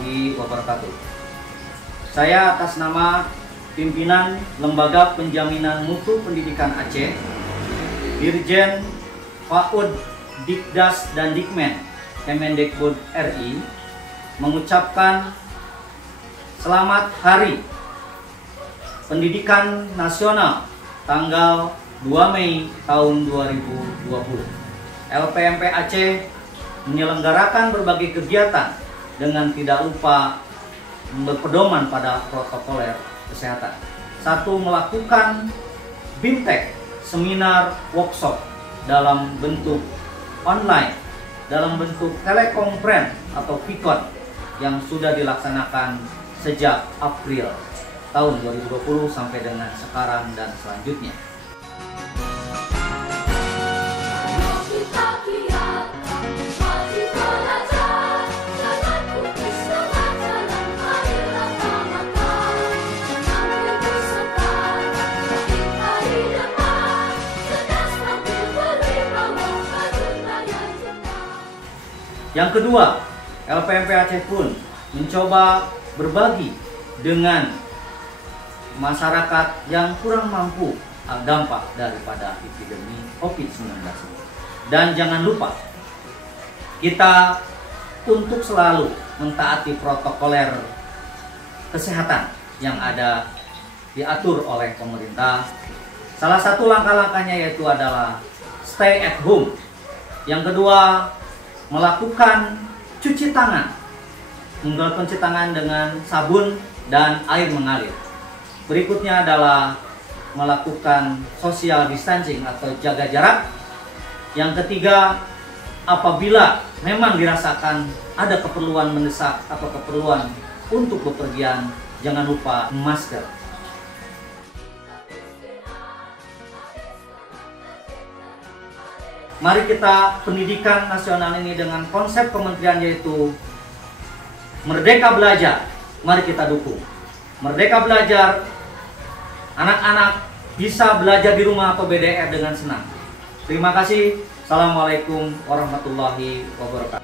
warahmatullahi wabarakatuh. Saya atas nama pimpinan Lembaga Penjaminan Mutu Pendidikan Aceh, Dirjen PAUD, Dikdas dan Dikmen Kemendikbud RI mengucapkan selamat Hari Pendidikan Nasional tanggal 2 Mei tahun 2020. LPMP Aceh menyelenggarakan berbagai kegiatan dengan tidak lupa berpedoman pada protokoler kesehatan. 1. Melakukan BIMTEK, seminar workshop dalam bentuk online, dalam bentuk telekonferensi atau VCON yang sudah dilaksanakan sejak April tahun 2020 sampai dengan sekarang dan selanjutnya. Yang kedua, LPMP Aceh pun mencoba berbagi dengan masyarakat yang kurang mampu dampak daripada epidemi COVID-19. Dan jangan lupa, kita untuk selalu mentaati protokoler kesehatan yang ada diatur oleh pemerintah. Salah satu langkah-langkahnya yaitu adalah stay at home. Yang kedua, melakukan cuci tangan, menggunakan cuci tangan dengan sabun dan air mengalir. Berikutnya adalah melakukan social distancing atau jaga jarak. Yang ketiga, apabila memang dirasakan ada keperluan mendesak atau keperluan untuk bepergian, jangan lupa masker. Mari kita pendidikan nasional ini dengan konsep kementerian yaitu Merdeka Belajar. Mari kita dukung. Merdeka Belajar, anak-anak bisa belajar di rumah atau BDR dengan senang. Terima kasih. Assalamualaikum warahmatullahi wabarakatuh.